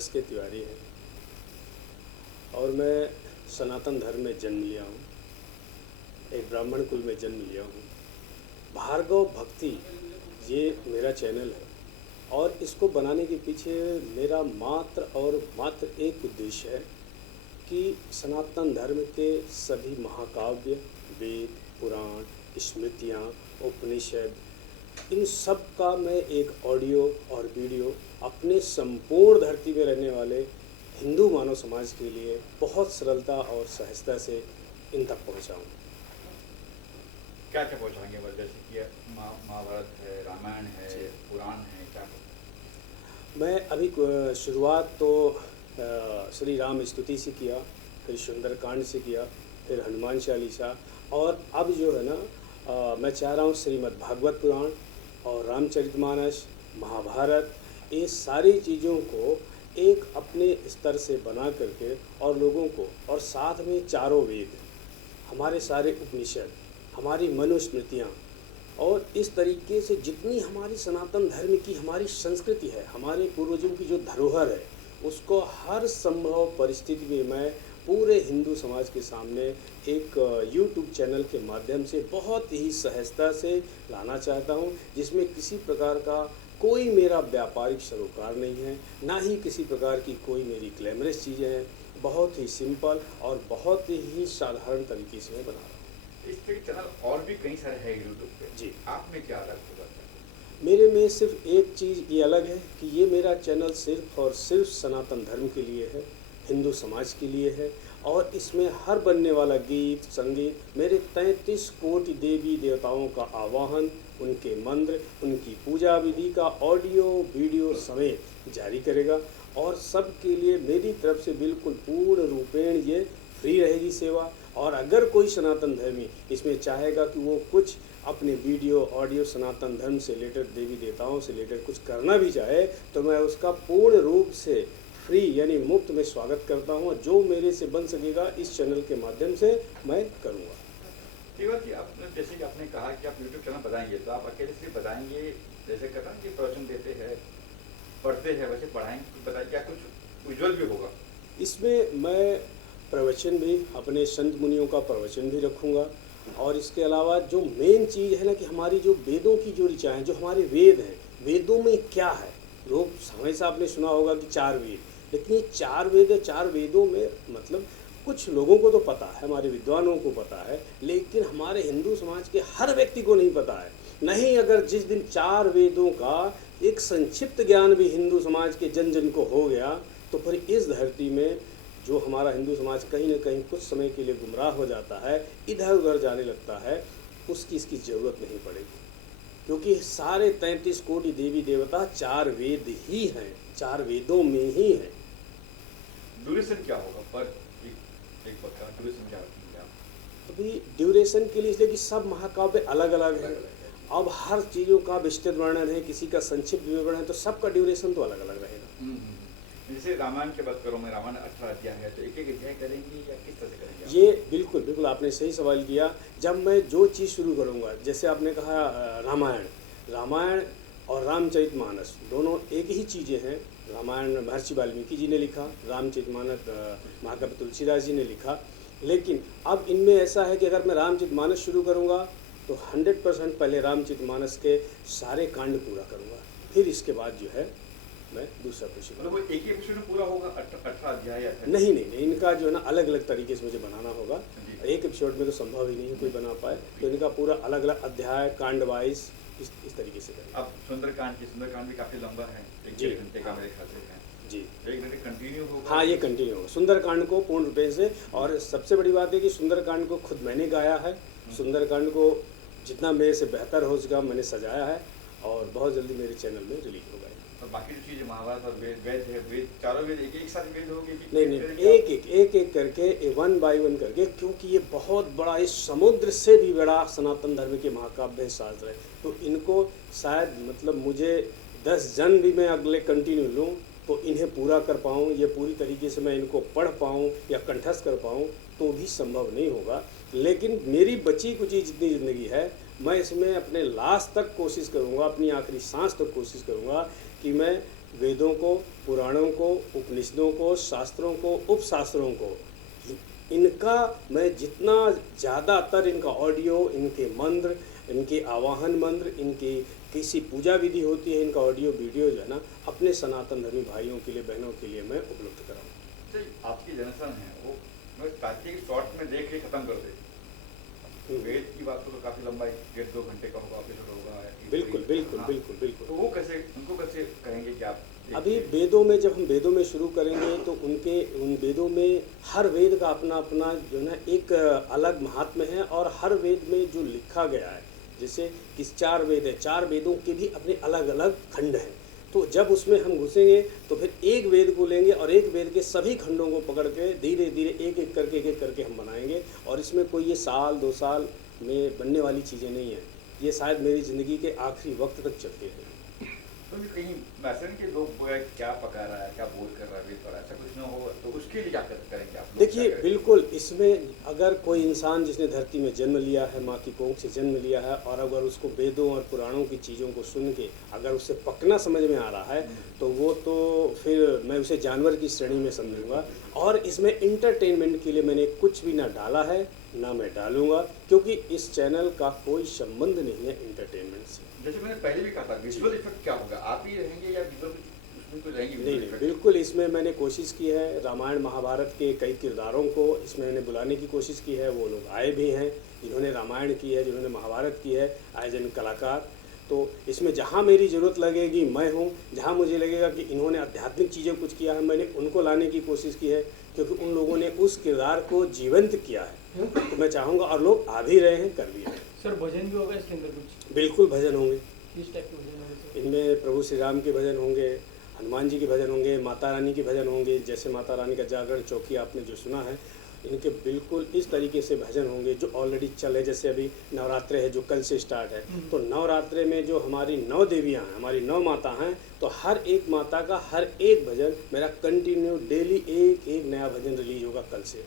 SK Tiwari है और मैं सनातन धर्म में जन्म लिया हूँ। एक ब्राह्मण कुल में जन्म लिया हूँ। भार्गव भक्ति ये मेरा चैनल है और इसको बनाने के पीछे मेरा मात्र एक उद्देश्य है कि सनातन धर्म के सभी महाकाव्य, वेद, पुराण, स्मृतियाँ, उपनिषद, इन सब का मैं एक ऑडियो और वीडियो अपने संपूर्ण धरती में रहने वाले हिंदू मानव समाज के लिए बहुत सरलता और सहजता से इन तक पहुँचाऊँ। क्या क्या पहुँचाएंगे? जैसे कि महाभारत है, रामायण है, पुराण है, क्या? मैं अभी शुरुआत तो श्री राम स्तुति से किया, फिर सुंदरकांड से किया, फिर हनुमान चालीसा और अब जो है ना मैं चाह रहा हूँ श्रीमद् भागवत पुराण और रामचरितमानस, महाभारत, ये सारी चीज़ों को एक अपने स्तर से बना करके और लोगों को, और साथ में चारों वेद, हमारे सारे उपनिषद, हमारी मनुस्मृतियाँ और इस तरीके से जितनी हमारी सनातन धर्म की हमारी संस्कृति है, हमारे पूर्वजों की जो धरोहर है, उसको हर संभव परिस्थिति में मैं पूरे हिंदू समाज के सामने एक YouTube चैनल के माध्यम से बहुत ही सहजता से लाना चाहता हूं, जिसमें किसी प्रकार का कोई मेरा व्यापारिक सरोकार नहीं है, ना ही किसी प्रकार की कोई मेरी ग्लैमरस चीज़ें हैं। बहुत ही सिंपल और बहुत ही साधारण तरीके से मैं बना रहा हूँ। इस तरह के चैनल और भी कई सारे हैं यूट्यूब पे। जी, आप में क्या अलग होगा? मेरे में सिर्फ एक चीज़ ये अलग है कि ये मेरा चैनल सिर्फ और सिर्फ सनातन धर्म के लिए है, हिंदू समाज के लिए है और इसमें हर बनने वाला गीत संगीत मेरे 33 कोटि देवी देवताओं का आवाहन, उनके मंत्र, उनकी पूजा विधि का ऑडियो वीडियो समेत जारी करेगा और सबके लिए मेरी तरफ से बिल्कुल पूर्ण रूपेण ये फ्री रहेगी सेवा। और अगर कोई सनातन धर्मी इसमें चाहेगा कि वो कुछ अपने वीडियो ऑडियो सनातन धर्म से रिलेटेड, देवी देवताओं से रिलेटेड कुछ करना भी चाहे तो मैं उसका पूर्ण रूप से फ्री यानी मुफ्त में स्वागत करता हूँ। जो मेरे से बन सकेगा इस चैनल के माध्यम से मैं करूँगा। ठीक है कि आपने जैसे कि आपने कहा कि आप यूट्यूब चैनल बताएंगे तो आप अकेले से बताएंगे, जैसे कहता कि प्रवचन देते हैं, पढ़ते हैं, वैसे पढ़ाएंगे, बताएं क्या कुछ उज्ज्वल भी होगा? इसमें मैं प्रवचन भी, अपने संत मुनियों का प्रवचन भी रखूँगा और इसके अलावा जो मेन चीज़ है ना कि हमारी जो वेदों की जो ऋचाएँ हैं, जो हमारे वेद हैं, वेदों में क्या है। लोग हमेशा आपने सुना होगा कि 4 वेद, लेकिन ये 4 वेद, 4 वेदों में मतलब कुछ लोगों को तो पता है, हमारे विद्वानों को पता है, लेकिन हमारे हिंदू समाज के हर व्यक्ति को नहीं पता है। नहीं, अगर जिस दिन 4 वेदों का एक संक्षिप्त ज्ञान भी हिंदू समाज के जन जन को हो गया तो फिर इस धरती में जो हमारा हिंदू समाज कहीं ना कहीं कुछ समय के लिए गुमराह हो जाता है, इधर उधर जाने लगता है, उसकी इसकी ज़रूरत नहीं पड़ेगी, क्योंकि सारे 33 कोटि देवी देवता 4 वेद ही हैं, 4 वेदों में ही हैं। ड्यूरेशन क्या होगा पर एक पक्का ड्यूरेशन क्या होगा? अभी ड्यूरेशन के लिए इसलिए कि सब महाकाव्य अलग अलग है। अब हर चीज़ों का विस्तृत वर्णन है, किसी का संक्षिप्त विवरण है, तो सबका ड्यूरेशन तो अलग अलग रहेगा। जैसे रामायण की बात करूँ मैं, रामायण 18 अध्याय है, तो एक एक अध्याय करेंगे या किस तरह से करेंगे? ये बिल्कुल बिल्कुल आपने सही सवाल किया। जब मैं जो चीज़ शुरू करूँगा, जैसे आपने कहा रामायण और रामचरितमानस दोनों एक ही चीज़ें हैं। रामायण महर्षि वाल्मीकि जी ने लिखा, रामचरितमानस महाकवि तुलसीदास जी ने लिखा, लेकिन अब इनमें ऐसा है कि अगर मैं रामचरितमानस शुरू करूँगा तो 100% पहले रामचरितमानस के सारे कांड पूरा करूँगा, फिर इसके बाद जो है मैं दूसरा एपिसोड, मतलब एक ही एपिसोड में पूरा होगा 18 अध्याय? नहीं, इनका जो है ना अलग अलग तरीके से मुझे बनाना होगा। एक एपिसोड में तो संभव ही नहीं है कोई बना पाए, तो इनका पूरा अलग अलग अध्याय कांड वाइज इस तरीके से करें। अब सुंदरकांड भी काफ़ी लंबा है, 1 घंटे का मेरे ख्याल से है जी। 1 घंटे कंटिन्यू होगा? हाँ, ये कंटिन्यू होगा सुंदरकांड को पूर्ण रूप से। और सबसे बड़ी बात है कि सुंदरकांड को खुद मैंने गाया है। सुंदरकांड को जितना मेरे से बेहतर हो सका मैंने सजाया है और बहुत जल्दी मेरे चैनल में रिलीज होगा। और बाकी जो चीज़ महाभारत और वेद है, वेद चारों वेद एक साथ वेद होगी? नहीं, एक करके 1 बाय 1 करके, क्योंकि ये बहुत बड़ा, इस समुद्र से भी बड़ा सनातन धर्म के महाकाव्य शास्त्र है, तो इनको शायद मतलब मुझे 10 जन भी मैं अगले कंटिन्यू लूँ तो इन्हें पूरा कर पाऊँ, ये पूरी तरीके से मैं इनको पढ़ पाऊँ या कंठस्थ कर पाऊँ तो भी संभव नहीं होगा। लेकिन मेरी बची कुची जितनी ज़िंदगी है मैं इसमें अपने लास्ट तक कोशिश करूँगा, अपनी आखिरी सांस तक कोशिश करूँगा कि मैं वेदों को, पुराणों को, उपनिषदों को, शास्त्रों को, उपशास्त्रों को, इनका मैं जितना ज़्यादातर इनका ऑडियो, इनके मंत्र, इनके आवाहन मंत्र, इनकी किसी पूजा विधि होती है, इनका ऑडियो वीडियो जो है ना, अपने सनातन धर्मी भाइयों के लिए, बहनों के लिए मैं उपलब्ध कराऊँ। तो आपकी जनसन है वो मैं चाहती कि शॉर्ट में देख के ख़त्म कर दे। वेद की बात तो काफ़ी लंबा 1-2 घंटे का होगा, एपिसोड होगा। बिल्कुल बिल्कुल बिल्कुल बिल्कुल। तो वो कैसे, उनको कैसे कहेंगे कि आप अभी वेदों में, जब हम वेदों में शुरू करेंगे तो उन वेदों में हर वेद का अपना अपना जो है ना एक अलग महात्म्य है, और हर वेद में जो लिखा गया है, जैसे किस 4 वेद है, 4 वेदों के भी अपने अलग अलग खंड हैं। तो जब उसमें हम घुसेंगे तो फिर एक वेद को लेंगे और एक वेद के सभी खंडों को पकड़ के धीरे धीरे एक एक करके हम बनाएंगे। और इसमें कोई ये साल 2 साल में बनने वाली चीज़ें नहीं हैं, ये शायद मेरी ज़िंदगी के आखिरी वक्त तक चलते हैं। तो कहीं मैसेज के लोग क्या पका रहा है, क्या बोल कर रहा है, पर ऐसा कुछ ना हो तो उसके लिए क्या करेंगे आप लोग? देखिए, बिल्कुल इसमें अगर कोई इंसान जिसने धरती में जन्म लिया है, माँ की कोख से जन्म लिया है, और अगर उसको वेदों और पुराणों की चीज़ों को सुन के अगर उसे पकना समझ में आ रहा है, तो वो तो फिर मैं उसे जानवर की श्रेणी में समझूंगा। और इसमें इंटरटेनमेंट के लिए मैंने कुछ भी ना डाला है, ना मैं डालूंगा, क्योंकि इस चैनल का कोई संबंध नहीं है इंटरटेनमेंट से। जैसे मैंने पहले भी कहा था, विजुअल इफेक्ट क्या होगा, आप ही रहेंगे या विजुअल उसमें कोई रहेंगे? नहीं, बिल्कुल इसमें मैंने कोशिश की है, रामायण महाभारत के कई किरदारों को इसमें मैंने बुलाने की कोशिश की है। वो लोग आए भी हैं जिन्होंने रामायण की है, जिन्होंने महाभारत की है, एज एन कलाकार। तो इसमें जहाँ मेरी ज़रूरत लगेगी मैं हूँ, जहाँ मुझे लगेगा कि इन्होंने आध्यात्मिक चीज़ें कुछ किया है, मैंने उनको लाने की कोशिश की है, क्योंकि उन लोगों ने उस किरदार को जीवंत किया है। तो मैं चाहूँगा, और लोग आ भी रहे हैं, कर भी रहे हैं। सर भजन भी होगा इसके अंदर कुछ? बिल्कुल भजन होंगे। किस टाइप के भजन होंगे? इनमें प्रभु श्री राम के भजन होंगे, हनुमान जी के भजन होंगे, माता रानी के भजन होंगे। जैसे माता रानी का जागरण चौकी आपने जो सुना है, इनके बिल्कुल इस तरीके से भजन होंगे जो ऑलरेडी चले। जैसे अभी नवरात्रे है जो कल से स्टार्ट है, तो नवरात्रे में जो हमारी 9 देवियाँ हैं, हमारी 9 माता हैं, तो हर एक माता का हर एक भजन मेरा कंटिन्यू डेली एक नया भजन रिलीज होगा कल से।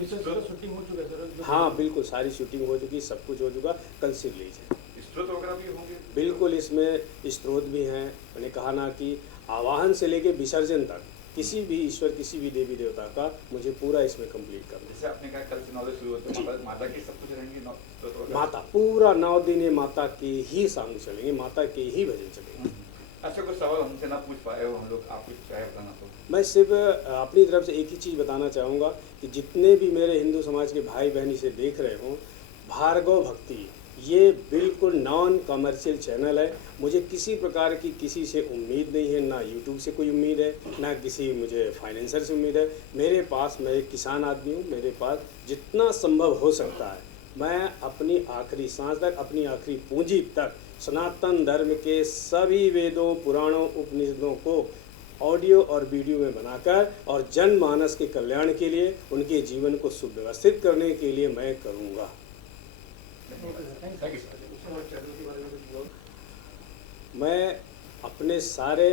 शूटिंग हो चुका है सर? हाँ बिल्कुल, सारी शूटिंग हो चुकी, सब कुछ हो चुका, कल से रिलीज है। स्त्रोत वगैरह भी होंगे? बिल्कुल, इसमें स्त्रोत भी हैं। मैंने कहा ना कि आवाहन से लेके विसर्जन तक किसी भी ईश्वर, किसी भी देवी देवता का मुझे पूरा इसमें कंप्लीट करना है। जैसे आपने कहा कल से नॉलेज शुरू होता है, माता की सब कुछ रहेंगे, माता पूरा 9 दिन ये माता के ही सॉन्ग चलेंगे, माता के ही भजन चलेंगे। अच्छा, कोई सवाल हमसे ना पूछ पाए हो हम लोग, आप कुछ चाहे बताना तो? मैं सिर्फ अपनी तरफ से एक ही चीज़ बताना चाहूँगा कि जितने भी मेरे हिंदू समाज के भाई बहन इसे देख रहे हों, भार्गव भक्ति ये बिल्कुल नॉन कमर्शियल चैनल है। मुझे किसी प्रकार की किसी से उम्मीद नहीं है, ना यूट्यूब से कोई उम्मीद है, ना किसी मुझे फाइनेंसर से उम्मीद है। मेरे पास, मैं एक किसान आदमी हूँ, मेरे पास जितना संभव हो सकता है मैं अपनी आखिरी सांस तक, अपनी आखिरी पूंजी तक सनातन धर्म के सभी वेदों, पुराणों, उपनिषदों को ऑडियो और वीडियो में बनाकर और जनमानस के कल्याण के लिए, उनके जीवन को सुव्यवस्थित करने के लिए मैं करूँगा। मैं अपने सारे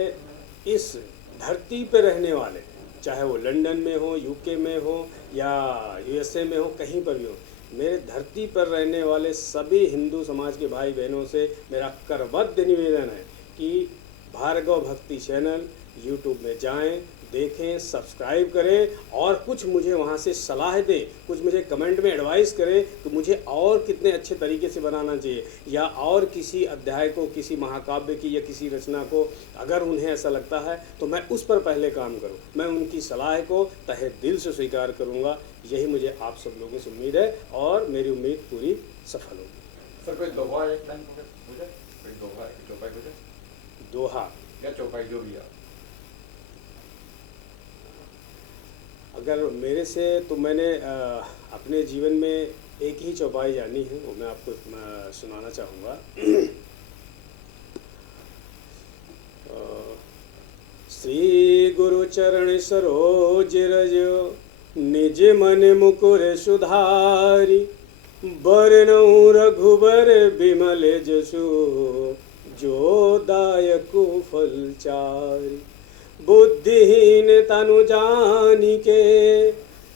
इस धरती पर रहने वाले, चाहे वो लंदन में हो, यूके में हो या यूएसए में हो, कहीं पर भी हो, मेरे धरती पर रहने वाले सभी हिंदू समाज के भाई बहनों से मेरा करबद्ध निवेदन है कि भार्गव भक्ति चैनल यूट्यूब में जाएं, देखें, सब्सक्राइब करें, और कुछ मुझे वहाँ से सलाह दें, कुछ मुझे कमेंट में एडवाइस करें कि मुझे और कितने अच्छे तरीके से बनाना चाहिए, या और किसी अध्याय को, किसी महाकाव्य की या किसी रचना को अगर उन्हें ऐसा लगता है तो मैं उस पर पहले काम करूं। मैं उनकी सलाह को तहे दिल से स्वीकार करूंगा। यही मुझे आप सब लोगों से उम्मीद है, और मेरी उम्मीद पूरी सफल होगी। सर कोई दोहा एक लाइन हो जाए, कोई दोहा की चौपाई हो जाए? दोहा या चौपाई जो भी है। अगर मेरे से, तो मैंने अपने जीवन में एक ही चौपाई जानी है, वो मैं आपको सुनाना चाहूँगा। श्री गुरु चरण सरोज रज निज मन मुकुर सुधारी, बरनउँ रघुबर बिमल जसु, जो दायकु फलचारी। बुद्धिहीन तनु जानिके,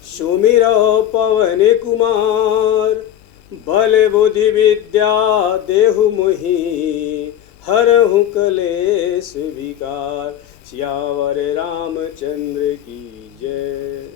सुमिरौ पवन कुमार, बल बुद्धि विद्या देहु मोहि, हरहु कलेश विकार। सियावर रामचंद्र की जय।